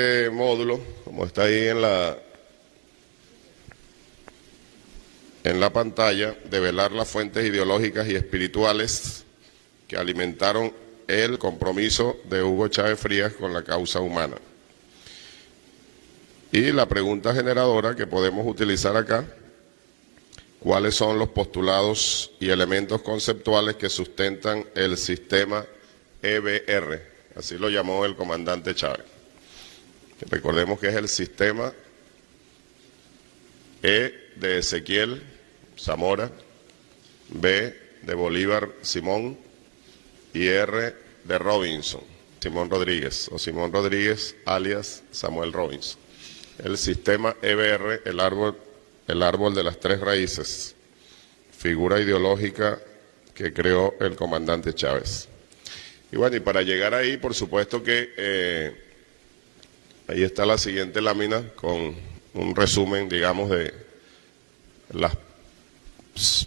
Este módulo, como está ahí en la pantalla, develar las fuentes ideológicas y espirituales que alimentaron el compromiso de Hugo Chávez Frías con la causa humana. Y la pregunta generadora que podemos utilizar acá: ¿cuáles son los postulados y elementos conceptuales que sustentan el sistema EBR? Así lo llamó el comandante Chávez. Recordemos que es el sistema E de Ezequiel Zamora, B de Bolívar Simón y R de Robinson, Simón Rodríguez, o Simón Rodríguez alias Samuel Robinson. El sistema EBR, el árbol de las tres raíces, figura ideológica que creó el comandante Chávez. Y bueno, y para llegar ahí, por supuesto que ahí está la siguiente lámina con un resumen, digamos, de las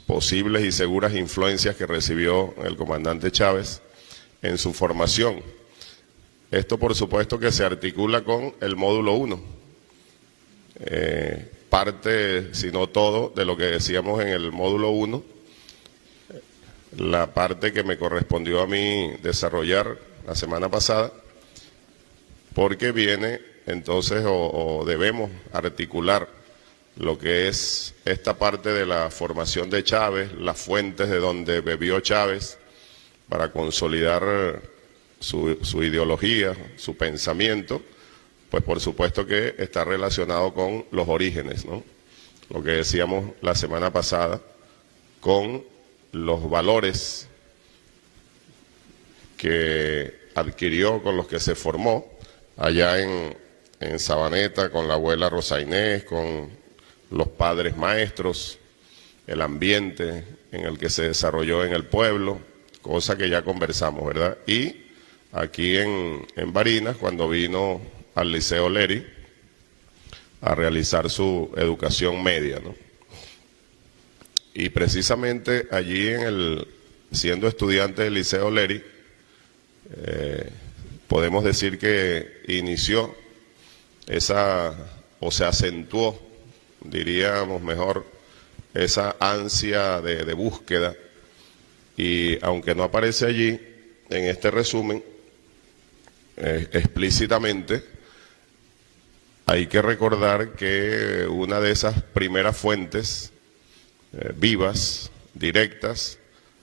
posibles y seguras influencias que recibió el comandante Chávez en su formación. Esto, por supuesto, que se articula con el módulo 1. Parte, si no todo, de lo que decíamos en el módulo 1, la parte que me correspondió a mí desarrollar la semana pasada, porque viene entonces o debemos articular lo que es esta parte de la formación de Chávez, las fuentes de donde bebió Chávez para consolidar su ideología, su pensamiento. Pues por supuesto que está relacionado con los orígenes, ¿no? Lo que decíamos la semana pasada, con los valores que adquirió, con los que se formó allá en Sabaneta, con la abuela Rosa Inés, con los padres maestros, el ambiente en el que se desarrolló en el pueblo, cosa que ya conversamos, ¿verdad? Y aquí en Barinas, cuando vino al Liceo Leri a realizar su educación media, ¿no? Y precisamente allí, siendo estudiante del Liceo Leri, podemos decir que inició o se acentuó, diríamos mejor, esa ansia de búsqueda. Y aunque no aparece allí en este resumen explícitamente, hay que recordar que una de esas primeras fuentes vivas, directas,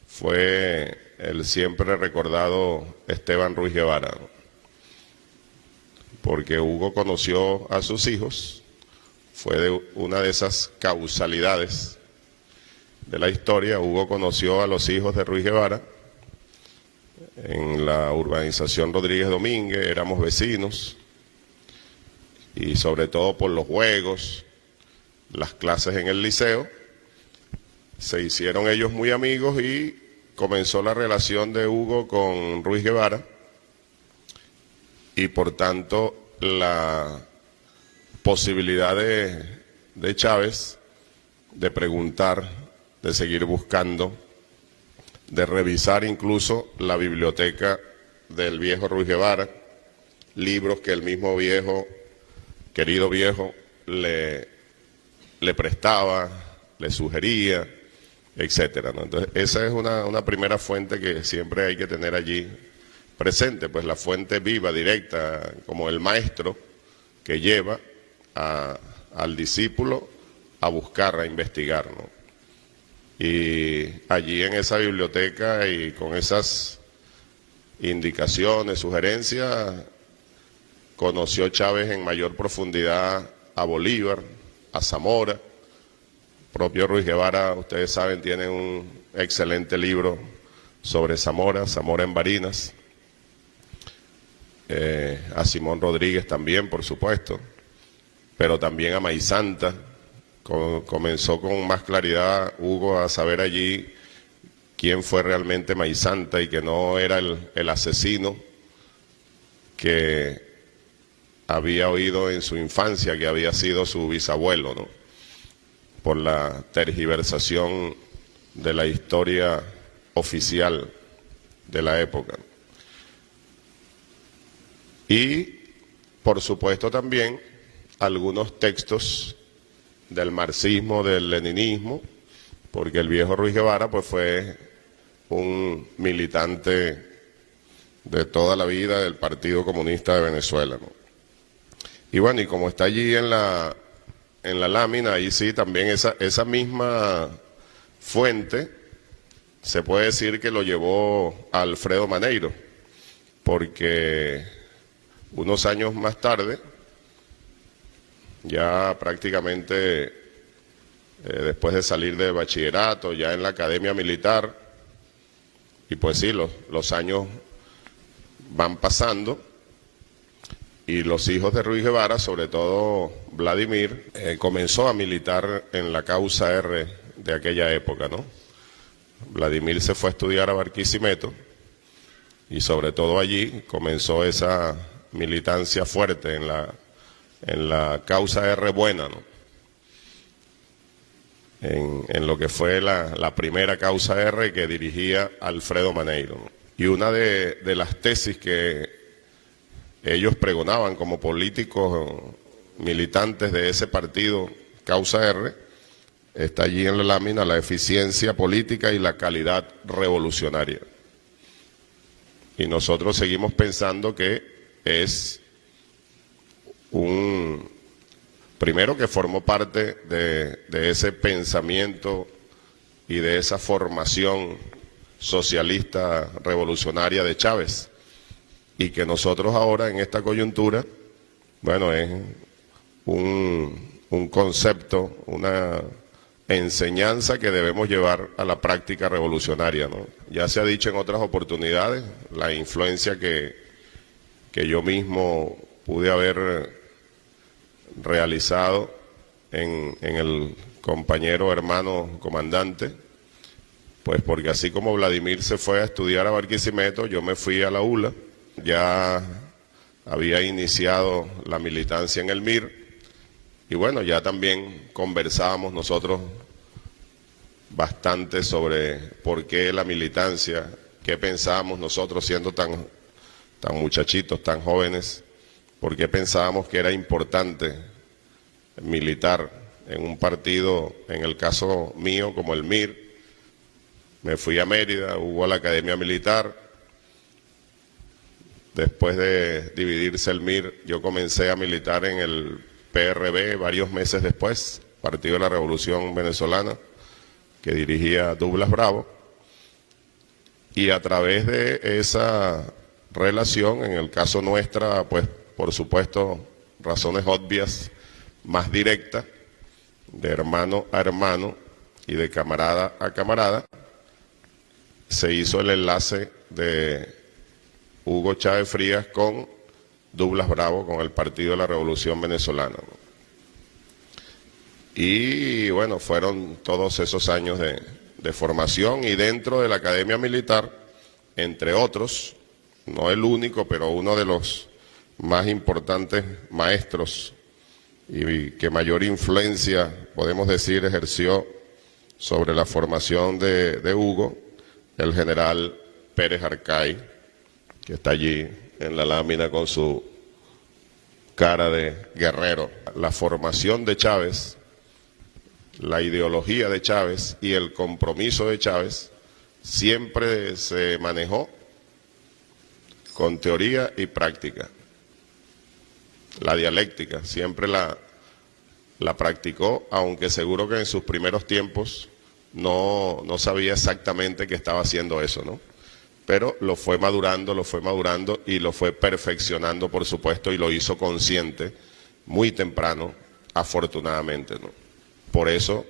fue el siempre recordado Esteban Ruiz Guevara, ¿no? Porque Hugo conoció a sus hijos, fue una de esas causalidades de la historia. Hugo conoció a los hijos de Ruiz Guevara en la urbanización Rodríguez Domínguez, éramos vecinos, y sobre todo por los juegos, las clases en el liceo, se hicieron ellos muy amigos y comenzó la relación de Hugo con Ruiz Guevara, y por tanto la posibilidad de Chávez de preguntar, de seguir buscando, de revisar incluso la biblioteca del viejo Ruiz Guevara, libros que el mismo viejo, querido viejo, le prestaba, le sugería, etcétera, ¿no? Entonces, esa es una primera fuente que siempre hay que tener allí presente, pues la fuente viva, directa, como el maestro que lleva al discípulo a buscar, a investigar, ¿no? Y allí en esa biblioteca y con esas indicaciones, sugerencias, conoció Chávez en mayor profundidad a Bolívar, a Zamora. Propio Ruiz Guevara, ustedes saben, tiene un excelente libro sobre Zamora, Zamora en Barinas. A Simón Rodríguez también, por supuesto, pero también a Maizanta. Comenzó con más claridad Hugo a saber allí quién fue realmente Maizanta y que no era el asesino que había oído en su infancia que había sido su bisabuelo, ¿no? Por la tergiversación de la historia oficial de la época. Y por supuesto también algunos textos del marxismo, del leninismo, porque el viejo Ruiz Guevara pues fue un militante de toda la vida del Partido Comunista de Venezuela, ¿no? Y bueno, y como está allí en la lámina, ahí sí también esa misma fuente se puede decir que lo llevó a Alfredo Maneiro, porque unos años más tarde, ya prácticamente después de salir de bachillerato, ya en la academia militar, y pues sí, los años van pasando, y los hijos de Ruiz Guevara, sobre todo Vladimir, comenzó a militar en la causa R de aquella época, ¿no? Vladimir se fue a estudiar a Barquisimeto y sobre todo allí comenzó esa militancia fuerte en la causa R buena, ¿no? En lo que fue la primera causa R que dirigía Alfredo Maneiro, ¿no? Y una de las tesis que ellos pregonaban como políticos militantes de ese partido, Causa R, está allí en la lámina: la eficiencia política y la calidad revolucionaria. Y nosotros seguimos pensando que es primero que formó parte de ese pensamiento y de esa formación socialista revolucionaria de Chávez, y que nosotros ahora en esta coyuntura, bueno, es un concepto, una enseñanza que debemos llevar a la práctica revolucionaria, ¿no? Ya se ha dicho en otras oportunidades la influencia que yo mismo pude haber realizado en el compañero hermano comandante, pues porque así como Vladimir se fue a estudiar a Barquisimeto, yo me fui a la ULA. Ya había iniciado la militancia en el MIR y bueno, ya también conversábamos nosotros bastante sobre por qué la militancia, qué pensábamos nosotros siendo tan muchachitos, tan jóvenes, por qué pensábamos que era importante militar en un partido, en el caso mío como el MIR. Me fui a Mérida, hubo a la Academia Militar. Después de dividirse el MIR, yo comencé a militar en el PRB varios meses después, Partido de la Revolución Venezolana, que dirigía Douglas Bravo. Y a través de esa relación, en el caso nuestra, pues por supuesto, razones obvias, más directas, de hermano a hermano y de camarada a camarada, se hizo el enlace de Hugo Chávez Frías con Douglas Bravo, con el Partido de la Revolución Venezolana, ¿no? Y bueno, fueron todos esos años de formación, y dentro de la Academia Militar, entre otros, no el único, pero uno de los más importantes maestros y que mayor influencia, podemos decir, ejerció sobre la formación de Hugo, el general Pérez Arcay, que está allí en la lámina con su cara de guerrero. La formación de Chávez, la ideología de Chávez y el compromiso de Chávez siempre se manejó con teoría y práctica. La dialéctica siempre la practicó, aunque seguro que en sus primeros tiempos no sabía exactamente que estaba haciendo eso, ¿no? Pero lo fue madurando y lo fue perfeccionando, por supuesto, y lo hizo consciente muy temprano, afortunadamente, ¿no? Por eso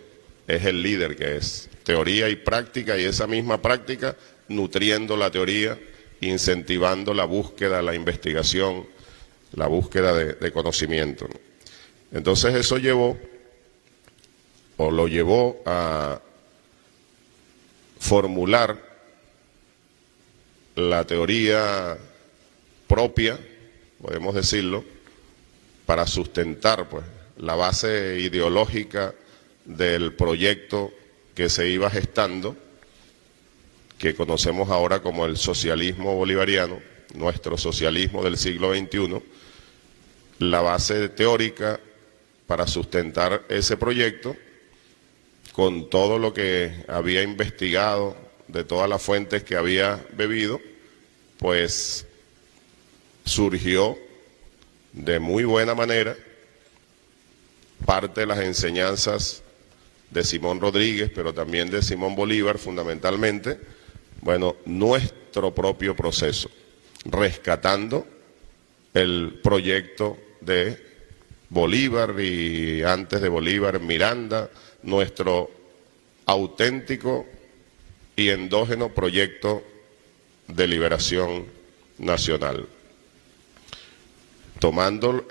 es el líder que es. Teoría y práctica, y esa misma práctica nutriendo la teoría, incentivando la búsqueda, la investigación, la búsqueda de conocimiento, ¿no? Entonces eso lo llevó a formular la teoría propia, podemos decirlo, para sustentar pues la base ideológica del proyecto que se iba gestando, que conocemos ahora como el socialismo bolivariano, nuestro socialismo del siglo XXI, la base teórica para sustentar ese proyecto, con todo lo que había investigado, de todas las fuentes que había bebido, pues surgió de muy buena manera parte de las enseñanzas de Simón Rodríguez, pero también de Simón Bolívar fundamentalmente, bueno, nuestro propio proceso, rescatando el proyecto de Bolívar y antes de Bolívar Miranda, nuestro auténtico y endógeno proyecto de liberación nacional. Tomando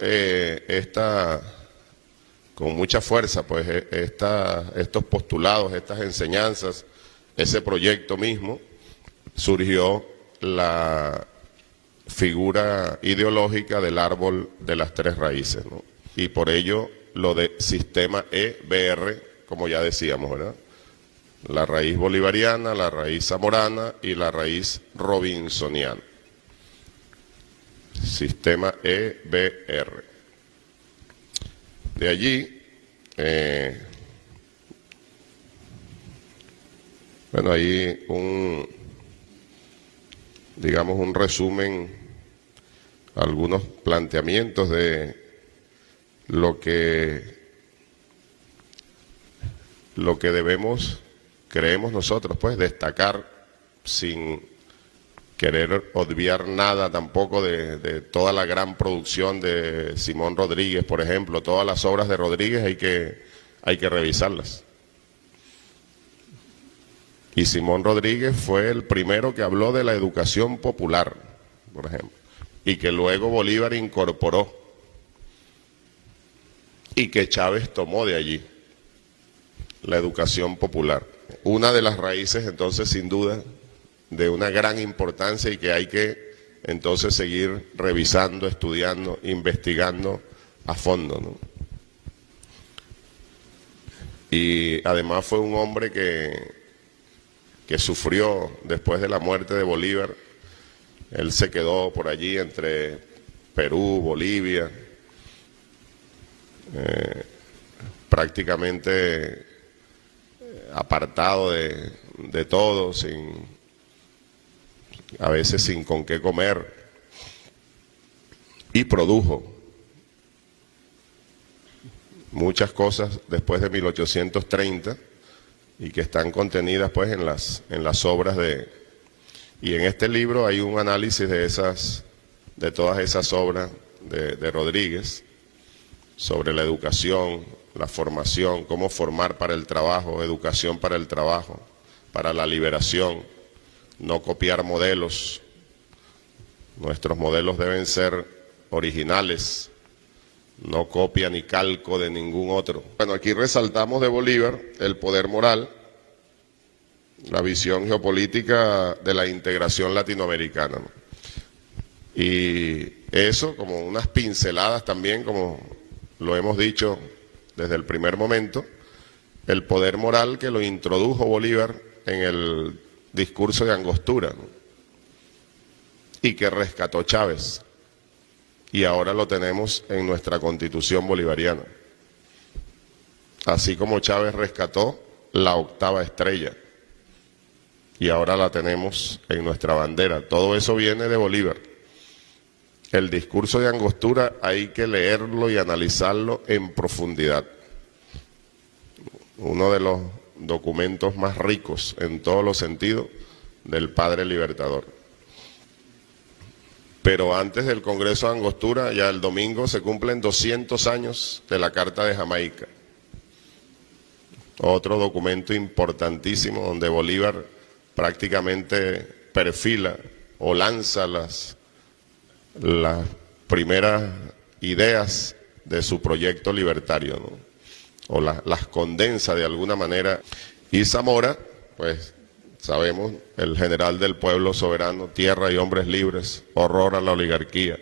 con mucha fuerza, pues estos postulados, estas enseñanzas, ese proyecto mismo, surgió la figura ideológica del árbol de las tres raíces, ¿no? Y por ello lo de sistema EBR, como ya decíamos, ¿verdad? La raíz bolivariana, la raíz zamorana y la raíz robinsoniana. Sistema EBR. De allí, bueno, hay digamos un resumen, algunos planteamientos de lo que debemos, creemos nosotros, pues, destacar sin querer obviar nada tampoco de toda la gran producción de Simón Rodríguez, por ejemplo. Todas las obras de Rodríguez hay que revisarlas. Y Simón Rodríguez fue el primero que habló de la educación popular, por ejemplo, y que luego Bolívar incorporó y que Chávez tomó de allí, la educación popular. Una de las raíces, entonces, sin duda, de una gran importancia y que hay que entonces seguir revisando, estudiando, investigando a fondo, ¿no? Y además fue un hombre que sufrió después de la muerte de Bolívar. Él se quedó por allí entre Perú, Bolivia, prácticamente apartado de todo, a veces sin con qué comer, y produjo muchas cosas después de 1830 y que están contenidas pues en las obras y en este libro hay un análisis de todas esas obras de Rodríguez sobre la educación, la formación, cómo formar para el trabajo, educación para el trabajo, para la liberación, no copiar modelos. Nuestros modelos deben ser originales, no copia ni calco de ningún otro. Bueno, aquí resaltamos de Bolívar el poder moral, la visión geopolítica de la integración latinoamericana, ¿no? Y eso, como unas pinceladas también, como lo hemos dicho desde el primer momento, el poder moral que lo introdujo Bolívar en el discurso de Angostura, ¿no? Y que rescató Chávez, y ahora lo tenemos en nuestra Constitución bolivariana, así como Chávez rescató la octava estrella y ahora la tenemos en nuestra bandera. Todo eso viene de Bolívar. El discurso de Angostura hay que leerlo y analizarlo en profundidad. Uno de los documentos más ricos en todos los sentidos del padre libertador. Pero antes del Congreso de Angostura, ya el domingo, se cumplen 200 años de la Carta de Jamaica. Otro documento importantísimo donde Bolívar prácticamente perfila o lanza las primeras ideas de su proyecto libertario, ¿no? O las condensa de alguna manera. Y Zamora, pues sabemos, el general del pueblo soberano, tierra y hombres libres, horror a la oligarquía,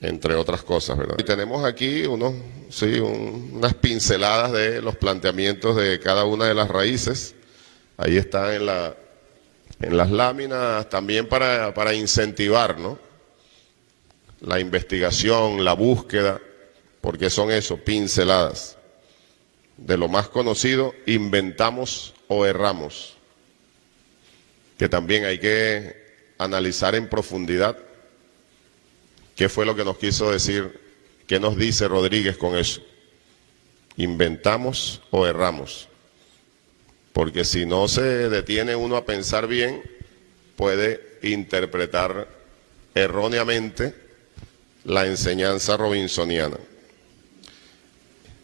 entre otras cosas, ¿verdad? Y tenemos aquí unas pinceladas de los planteamientos de cada una de las raíces. Ahí está en las láminas también para incentivar, ¿no?, la investigación, la búsqueda, porque son eso, pinceladas. De lo más conocido, inventamos o erramos, que también hay que analizar en profundidad qué fue lo que nos quiso decir, qué nos dice Rodríguez con eso. Inventamos o erramos, porque si no se detiene uno a pensar bien, puede interpretar erróneamente la enseñanza robinsoniana.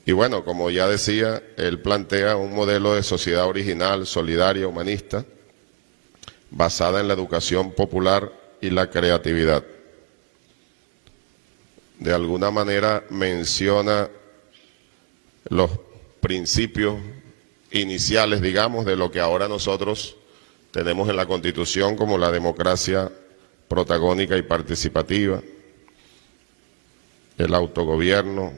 Y bueno, como ya decía, él plantea un modelo de sociedad original, solidaria, humanista, basada en la educación popular y la creatividad. De alguna manera menciona los principios iniciales, digamos, de lo que ahora nosotros tenemos en la Constitución como la democracia protagónica y participativa, el autogobierno,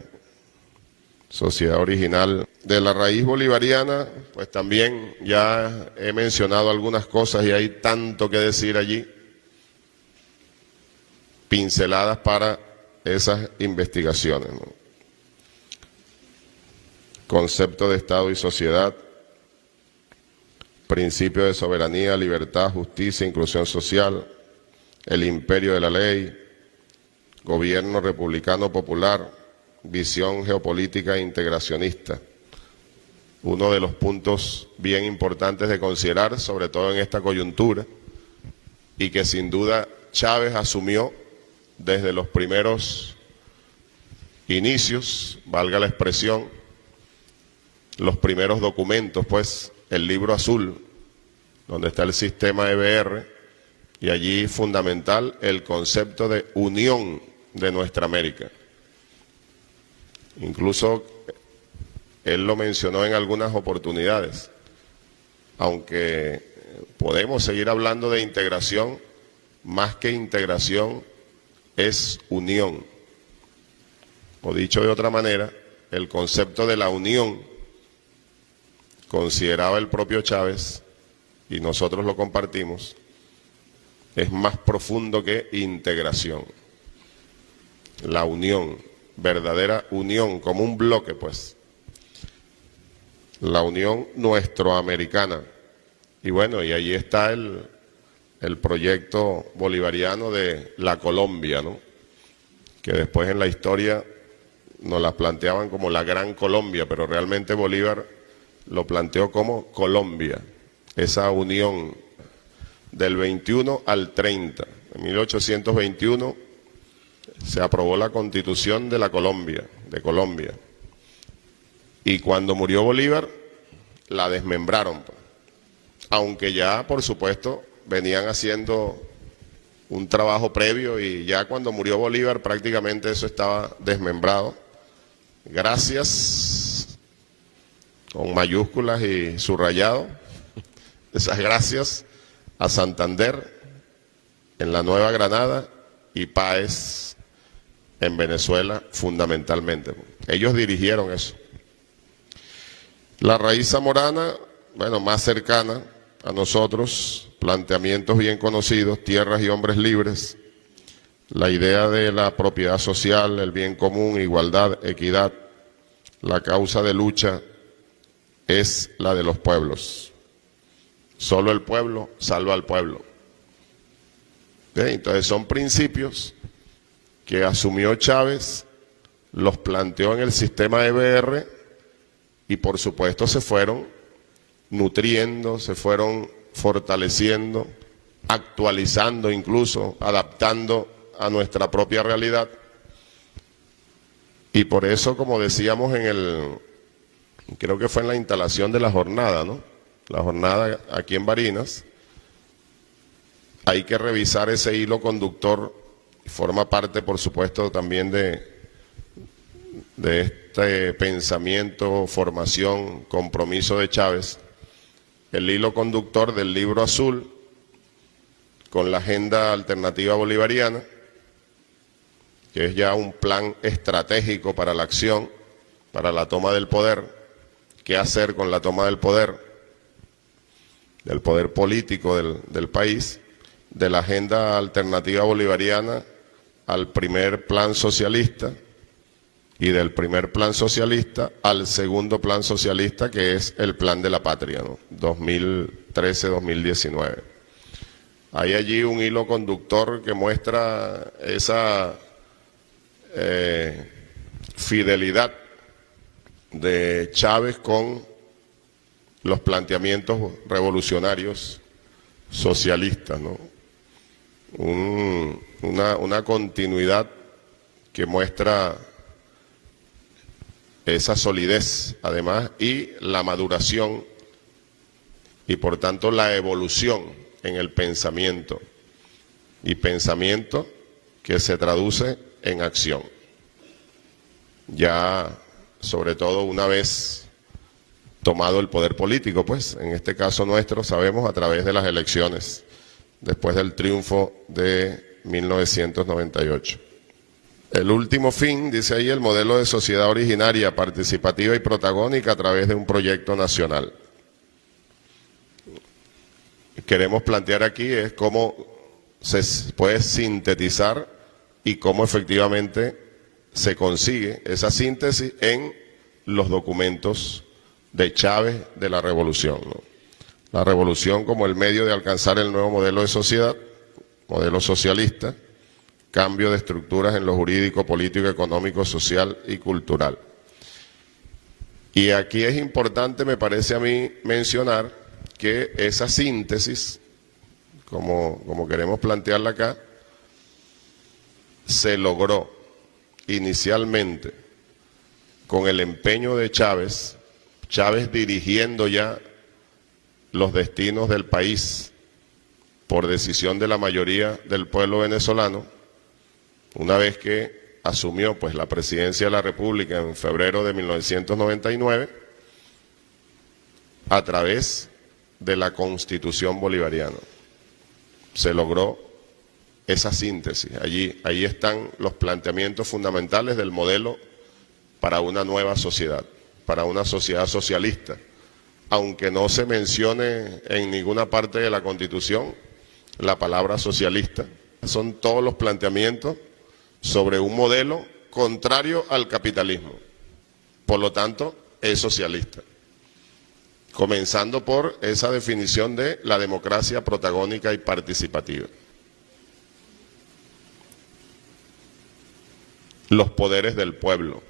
sociedad original. De la raíz bolivariana, pues también ya he mencionado algunas cosas y hay tanto que decir allí, pinceladas para esas investigaciones, ¿no? Concepto de Estado y sociedad, principio de soberanía, libertad, justicia, inclusión social, el imperio de la ley, gobierno republicano popular, visión geopolítica e integracionista. Uno de los puntos bien importantes de considerar, sobre todo en esta coyuntura, y que sin duda Chávez asumió desde los primeros inicios, valga la expresión, los primeros documentos, pues el libro azul, donde está el sistema EBR, y allí fundamental el concepto de unión de nuestra América. Incluso él lo mencionó en algunas oportunidades, aunque podemos seguir hablando de integración, más que integración es unión. O dicho de otra manera, el concepto de la unión, consideraba el propio Chávez, y nosotros lo compartimos, es más profundo que integración. La unión, verdadera unión, como un bloque, pues. La unión nuestroamericana. Y bueno, y allí está el proyecto bolivariano de la Colombia, ¿no? Que después en la historia nos la planteaban como la Gran Colombia, pero realmente Bolívar lo planteó como Colombia, esa unión del 21 al 30. En 1821 se aprobó la Constitución de Colombia. Y cuando murió Bolívar, la desmembraron, pues. Aunque ya, por supuesto, venían haciendo un trabajo previo y ya cuando murió Bolívar prácticamente eso estaba desmembrado. Gracias, con mayúsculas y subrayado, esas gracias a Santander en la Nueva Granada y Páez en Venezuela fundamentalmente. Ellos dirigieron eso. La raíz zamorana, bueno, más cercana a nosotros, planteamientos bien conocidos, tierras y hombres libres, la idea de la propiedad social, el bien común, igualdad, equidad, la causa de lucha es la de los pueblos. Solo el pueblo salva al pueblo. Entonces son principios que asumió Chávez, los planteó en el sistema EBR y por supuesto se fueron nutriendo, se fueron fortaleciendo, actualizando incluso, adaptando a nuestra propia realidad. Y por eso, como decíamos creo que fue en la instalación de la jornada, ¿no? La jornada aquí en Barinas, hay que revisar ese hilo conductor, forma parte, por supuesto, también de este pensamiento, formación, compromiso de Chávez, el hilo conductor del libro azul con la agenda alternativa bolivariana, que es ya un plan estratégico para la acción, para la toma del poder, qué hacer con la toma del poder político del país, de la agenda alternativa bolivariana al primer plan socialista y del primer plan socialista al segundo plan socialista, que es el Plan de la Patria, ¿no? 2013-2019. Hay allí un hilo conductor que muestra esa fidelidad de Chávez con los planteamientos revolucionarios socialistas, ¿no? Una continuidad que muestra esa solidez, además, y la maduración y, por tanto, la evolución en el pensamiento, y pensamiento que se traduce en acción. Ya, sobre todo, una vez tomado el poder político, pues, en este caso nuestro, sabemos, a través de las elecciones, después del triunfo de 1998. El último fin, dice ahí, el modelo de sociedad originaria, participativa y protagónica a través de un proyecto nacional. Queremos plantear aquí es cómo se puede sintetizar y cómo efectivamente se consigue esa síntesis en los documentos de Chávez de la revolución, ¿no? La revolución como el medio de alcanzar el nuevo modelo de sociedad, modelo socialista, cambio de estructuras en lo jurídico, político, económico, social y cultural. Y aquí es importante, me parece a mí, mencionar que esa síntesis, como queremos plantearla acá, se logró inicialmente con el empeño de Chávez, Chávez dirigiendo ya los destinos del país por decisión de la mayoría del pueblo venezolano, una vez que asumió pues la presidencia de la República en febrero de 1999, a través de la Constitución bolivariana. Se logró esa síntesis. Allí están los planteamientos fundamentales del modelo para una nueva sociedad, para una sociedad socialista, aunque no se mencione en ninguna parte de la Constitución la palabra socialista. Son todos los planteamientos sobre un modelo contrario al capitalismo. Por lo tanto, es socialista. Comenzando por esa definición de la democracia protagónica y participativa. Los poderes del pueblo,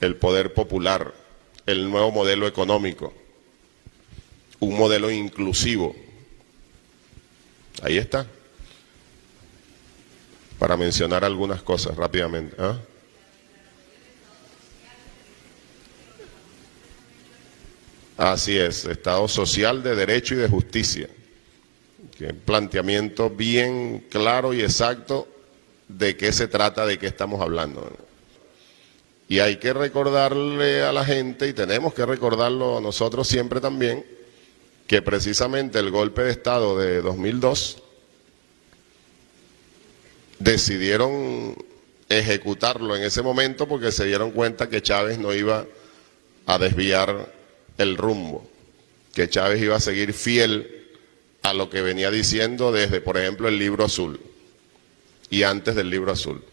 el poder popular, el nuevo modelo económico, un modelo inclusivo. Ahí está. Para mencionar algunas cosas rápidamente. ¿Ah? Así es, Estado social de derecho y de justicia. Un planteamiento bien claro y exacto de qué se trata, de qué estamos hablando. Y hay que recordarle a la gente, y tenemos que recordarlo a nosotros siempre también, que precisamente el golpe de Estado de 2002 decidieron ejecutarlo en ese momento porque se dieron cuenta que Chávez no iba a desviar el rumbo, que Chávez iba a seguir fiel a lo que venía diciendo desde, por ejemplo, el Libro Azul y antes del Libro Azul,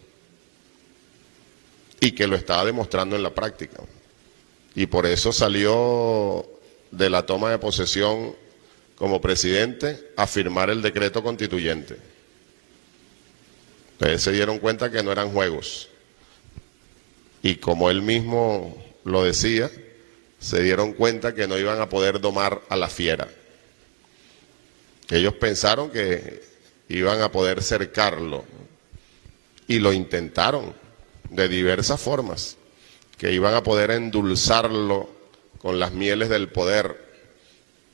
y que lo estaba demostrando en la práctica. Y por eso salió de la toma de posesión como presidente a firmar el decreto constituyente. Entonces se dieron cuenta que no eran juegos. Y como él mismo lo decía, se dieron cuenta que no iban a poder domar a la fiera. Ellos pensaron que iban a poder cercarlo y lo intentaron de diversas formas, que iban a poder endulzarlo con las mieles del poder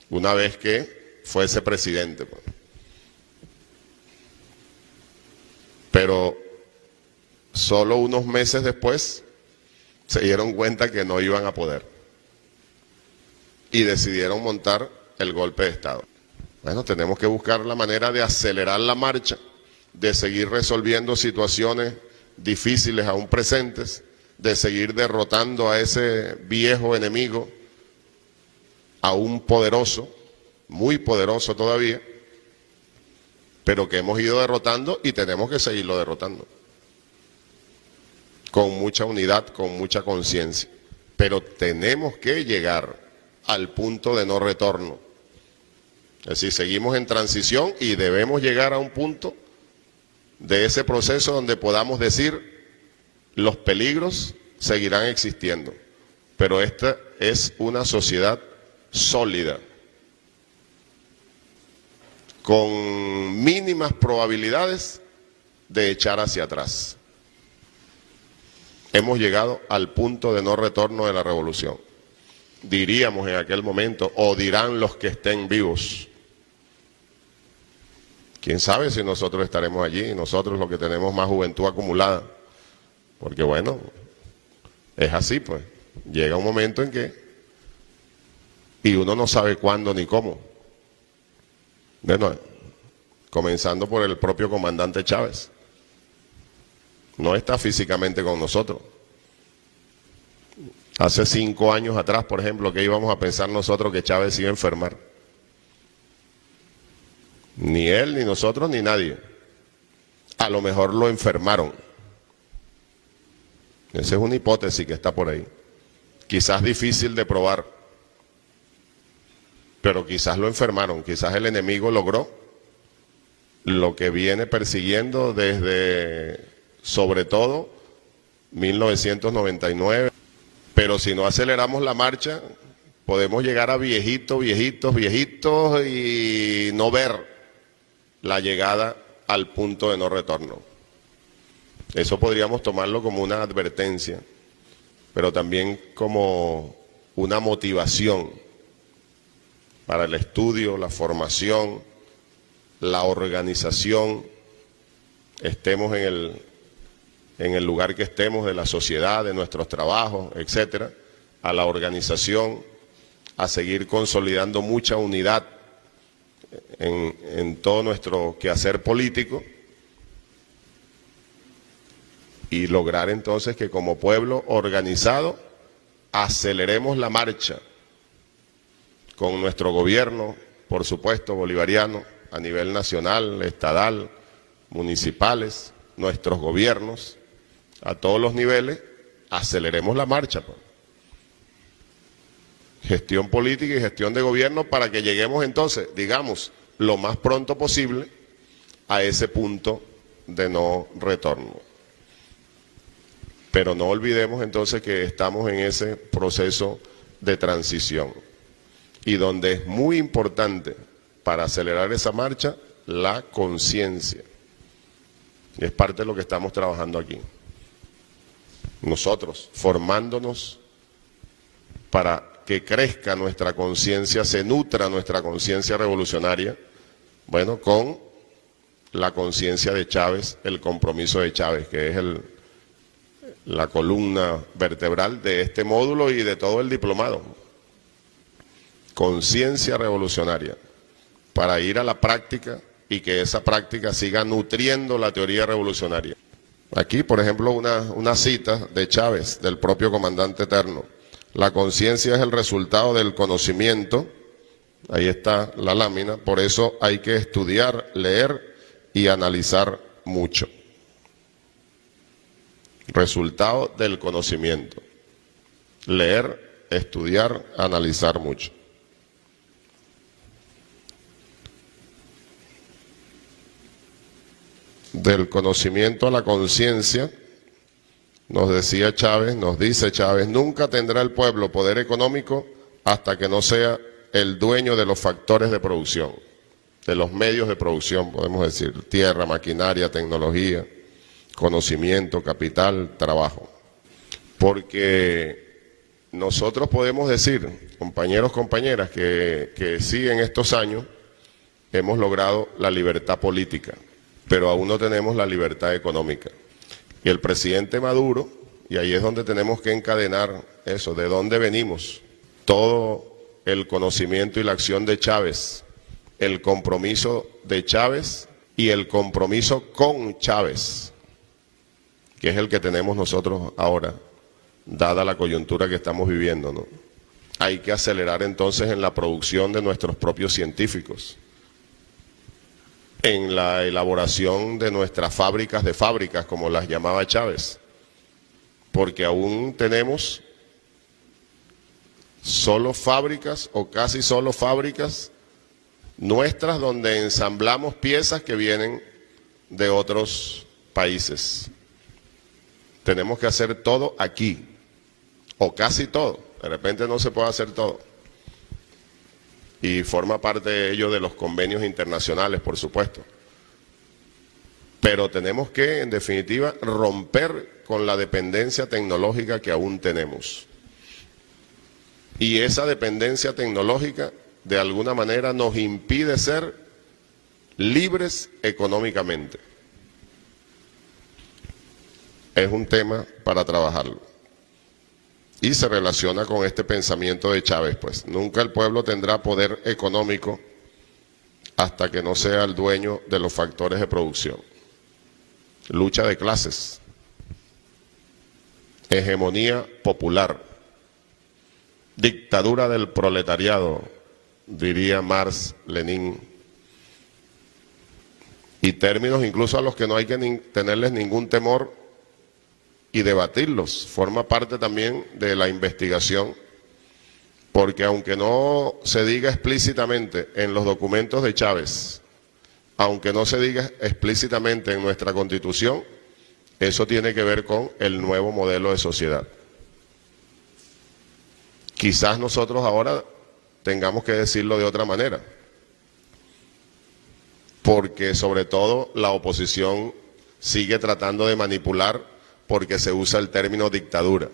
una vez que fuese presidente. Pero solo unos meses después se dieron cuenta que no iban a poder y decidieron montar el golpe de Estado. Bueno, tenemos que buscar la manera de acelerar la marcha, de seguir resolviendo situaciones difíciles aún presentes, de seguir derrotando a ese viejo enemigo, aún poderoso, muy poderoso todavía, pero que hemos ido derrotando y tenemos que seguirlo derrotando. Con mucha unidad, con mucha conciencia. Pero tenemos que llegar al punto de no retorno. Es decir, seguimos en transición y debemos llegar a un punto de ese proceso donde podamos decir los peligros seguirán existiendo, pero esta es una sociedad sólida, con mínimas probabilidades de echar hacia atrás. Hemos llegado al punto de no retorno de la revolución. Diríamos en aquel momento, o dirán los que estén vivos. ¿Quién sabe si nosotros estaremos allí, nosotros los que tenemos más juventud acumulada? Porque bueno, es así pues. Llega un momento en que, y uno no sabe cuándo ni cómo. Bueno, comenzando por el propio comandante Chávez. No está físicamente con nosotros. Hace 5 años atrás, por ejemplo, ¿qué íbamos a pensar nosotros que Chávez se iba a enfermar? Ni él, ni nosotros, ni nadie. A lo mejor lo enfermaron. Esa es una hipótesis que está por ahí. Quizás difícil de probar, pero quizás lo enfermaron, quizás el enemigo logró lo que viene persiguiendo desde, sobre todo, 1999. Pero si no aceleramos la marcha, podemos llegar a viejitos y no ver la llegada al punto de no retorno. Eso podríamos tomarlo como una advertencia, pero también como una motivación para el estudio, la formación, la organización, estemos en el lugar que estemos de la sociedad, de nuestros trabajos, etcétera, a la organización, a seguir consolidando mucha unidad en todo nuestro quehacer político y lograr entonces que como pueblo organizado aceleremos la marcha con nuestro gobierno, por supuesto, bolivariano, a nivel nacional, estadal, municipales, nuestros gobiernos, a todos los niveles, aceleremos la marcha. Gestión política y gestión de gobierno para que lleguemos entonces, digamos, lo más pronto posible a ese punto de no retorno. Pero no olvidemos entonces que estamos en ese proceso de transición y donde es muy importante para acelerar esa marcha la conciencia. Es parte de lo que estamos trabajando aquí. Nosotros formándonos para que crezca nuestra conciencia, se nutra nuestra conciencia revolucionaria, bueno, con la conciencia de Chávez, el compromiso de Chávez, que es la columna vertebral de este módulo y de todo el diplomado. Conciencia revolucionaria, para ir a la práctica y que esa práctica siga nutriendo la teoría revolucionaria. Aquí, por ejemplo, una cita de Chávez, del propio comandante eterno. La conciencia es el resultado del conocimiento, ahí está la lámina, por eso hay que estudiar, leer y analizar mucho. Resultado del conocimiento. Leer, estudiar, analizar mucho. Del conocimiento a la conciencia, nos decía Chávez, nos dice Chávez, nunca tendrá el pueblo poder económico hasta que no sea el dueño de los factores de producción, de los medios de producción, podemos decir, tierra, maquinaria, tecnología, conocimiento, capital, trabajo. Porque nosotros podemos decir, compañeros, compañeras, que sí en estos años hemos logrado la libertad política, pero aún no tenemos la libertad económica. Y el presidente Maduro, y ahí es donde tenemos que encadenar eso, de dónde venimos, todo el conocimiento y la acción de Chávez, el compromiso de Chávez y el compromiso con Chávez, que es el que tenemos nosotros ahora, dada la coyuntura que estamos viviendo, ¿no? Hay que acelerar entonces en la producción de nuestros propios científicos, en la elaboración de nuestras fábricas de fábricas, como las llamaba Chávez, porque aún tenemos solo fábricas o casi solo fábricas nuestras donde ensamblamos piezas que vienen de otros países. Tenemos que hacer todo aquí, o casi todo. De repente no se puede hacer todo. Y forma parte de ello de los convenios internacionales, por supuesto. Pero tenemos que, en definitiva, romper con la dependencia tecnológica que aún tenemos. Y esa dependencia tecnológica, de alguna manera, nos impide ser libres económicamente. Es un tema para trabajarlo. Y se relaciona con este pensamiento de Chávez, pues. Nunca el pueblo tendrá poder económico hasta que no sea el dueño de los factores de producción. Lucha de clases. Hegemonía popular. Dictadura del proletariado, diría Marx, Lenin. Y términos incluso a los que no hay que tenerles ningún temor y debatirlos. Forma parte también de la investigación, porque aunque no se diga explícitamente en los documentos de Chávez, aunque no se diga explícitamente en nuestra Constitución, eso tiene que ver con el nuevo modelo de sociedad. Quizás nosotros ahora tengamos que decirlo de otra manera, porque sobre todo la oposición sigue tratando de manipular porque se usa el término dictadura.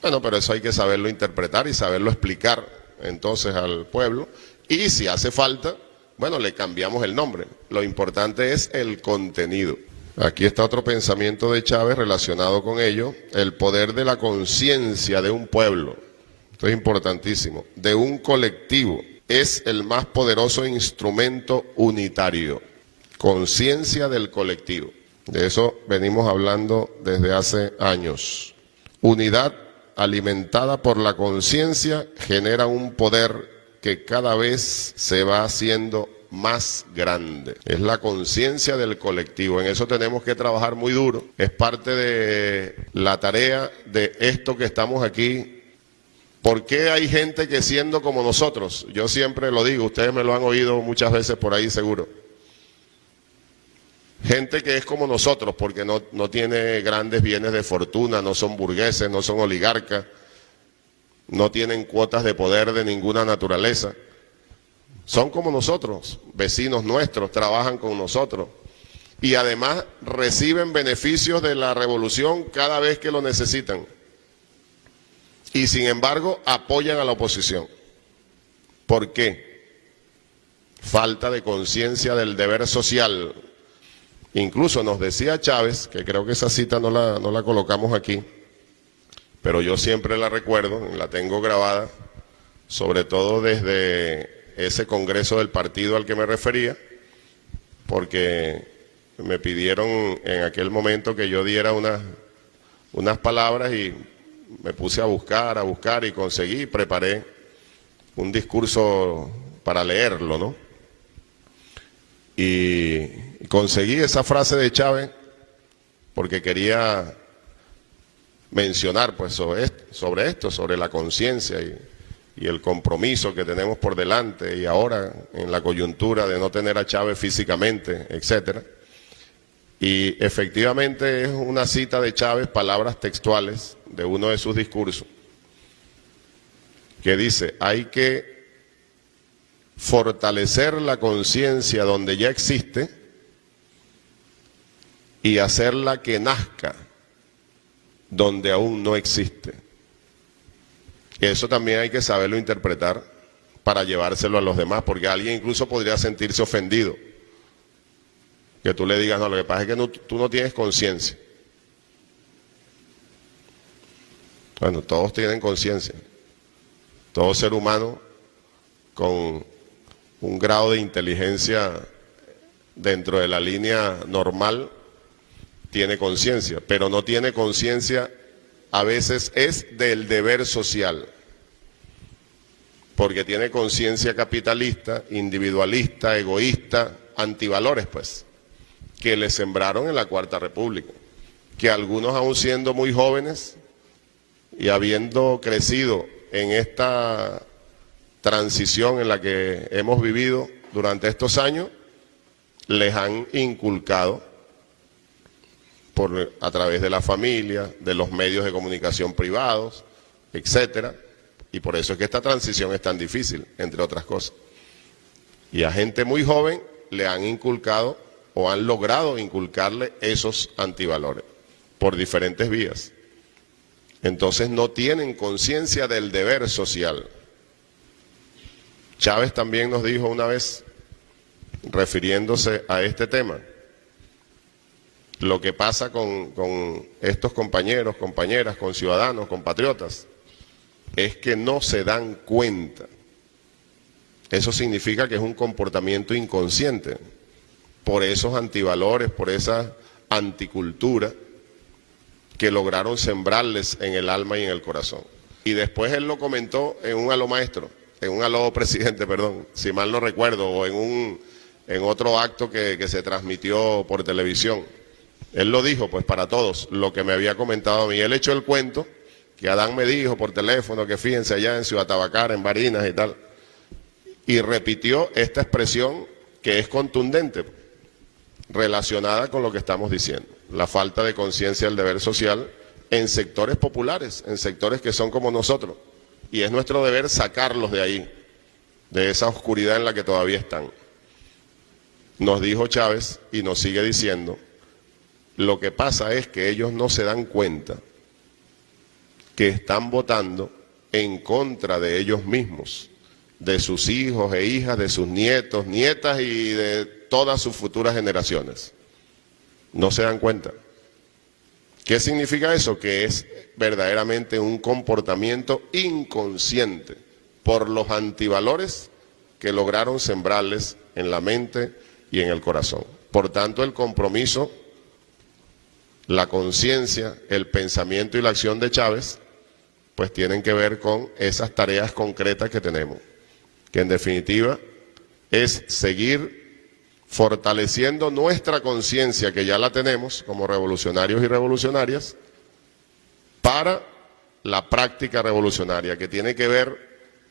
Bueno, pero eso hay que saberlo interpretar y saberlo explicar entonces al pueblo, y si hace falta, bueno, le cambiamos el nombre. Lo importante es el contenido. Aquí está otro pensamiento de Chávez relacionado con ello: el poder de la conciencia de un pueblo. Esto es importantísimo. De un colectivo. Es el más poderoso instrumento unitario. Conciencia del colectivo. De eso venimos hablando desde hace años. Unidad alimentada por la conciencia genera un poder que cada vez se va haciendo más grande. Es la conciencia del colectivo. En eso tenemos que trabajar muy duro. Es parte de la tarea de esto que estamos aquí. ¿Por qué hay gente que siendo como nosotros? Yo siempre lo digo, ustedes me lo han oído muchas veces por ahí seguro. Gente que es como nosotros porque no tiene grandes bienes de fortuna, no son burgueses, no son oligarcas, no tienen cuotas de poder de ninguna naturaleza. Son como nosotros, vecinos nuestros, trabajan con nosotros y además reciben beneficios de la revolución cada vez que lo necesitan. Y sin embargo apoyan a la oposición. ¿Por qué? Falta de conciencia del deber social. Incluso nos decía Chávez, que creo que esa cita no la colocamos aquí, pero yo siempre la recuerdo, la tengo grabada, sobre todo desde ese congreso del partido al que me refería, porque me pidieron en aquel momento que yo diera unas palabras y me puse a buscar y conseguí, preparé un discurso para leerlo, ¿no? Y conseguí esa frase de Chávez porque quería mencionar pues sobre esto, sobre la conciencia y el compromiso que tenemos por delante y ahora en la coyuntura de no tener a Chávez físicamente, etcétera. Y efectivamente es una cita de Chávez, palabras textuales de uno de sus discursos, que dice: hay que fortalecer la conciencia donde ya existe y hacerla que nazca donde aún no existe. Y eso también hay que saberlo interpretar para llevárselo a los demás, porque alguien incluso podría sentirse ofendido. Que tú le digas, no, lo que pasa es que tú no tienes conciencia. Bueno, todos tienen conciencia. Todo ser humano con un grado de inteligencia dentro de la línea normal tiene conciencia, pero no tiene conciencia, a veces es del deber social, porque tiene conciencia capitalista, individualista, egoísta, antivalores, pues, que le sembraron en la Cuarta República, que algunos aún siendo muy jóvenes y habiendo crecido en esta transición en la que hemos vivido durante estos años, les han inculcado a través de la familia, de los medios de comunicación privados, etcétera, y por eso es que esta transición es tan difícil, entre otras cosas. Y a gente muy joven le han inculcado o han logrado inculcarle esos antivalores por diferentes vías. Entonces no tienen conciencia del deber social. Chávez también nos dijo una vez, refiriéndose a este tema, lo que pasa con estos compañeros, compañeras, con ciudadanos, compatriotas, es que no se dan cuenta. Eso significa que es un comportamiento inconsciente por esos antivalores, por esa anticultura que lograron sembrarles en el alma y en el corazón. Y después él lo comentó en un aló maestro, en un aló presidente, perdón, si mal no recuerdo, o en otro acto que se transmitió por televisión. Él lo dijo, pues para todos, lo que me había comentado a mí. Él echó el cuento que Adán me dijo por teléfono, que fíjense allá en Ciudad Tabacара, en Barinas y tal, y repitió esta expresión que es contundente, relacionada con lo que estamos diciendo, la falta de conciencia del deber social en sectores populares, en sectores que son como nosotros, y es nuestro deber sacarlos de ahí, de esa oscuridad en la que todavía están. Nos dijo Chávez y nos sigue diciendo, lo que pasa es que ellos no se dan cuenta que están votando en contra de ellos mismos, de sus hijos e hijas, de sus nietos, nietas y de todas sus futuras generaciones. No se dan cuenta. ¿Qué significa eso? Que es verdaderamente un comportamiento inconsciente por los antivalores que lograron sembrarles en la mente y en el corazón. Por tanto, el compromiso, la conciencia, el pensamiento y la acción de Chávez, pues tienen que ver con esas tareas concretas que tenemos, que en definitiva es seguir fortaleciendo nuestra conciencia, que ya la tenemos como revolucionarios y revolucionarias, para la práctica revolucionaria, que tiene que ver,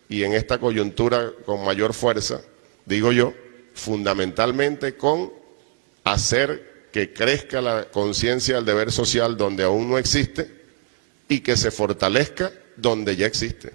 y en esta coyuntura con mayor fuerza, digo yo, fundamentalmente con hacer que crezca la conciencia del deber social donde aún no existe y que se fortalezca donde ya existe.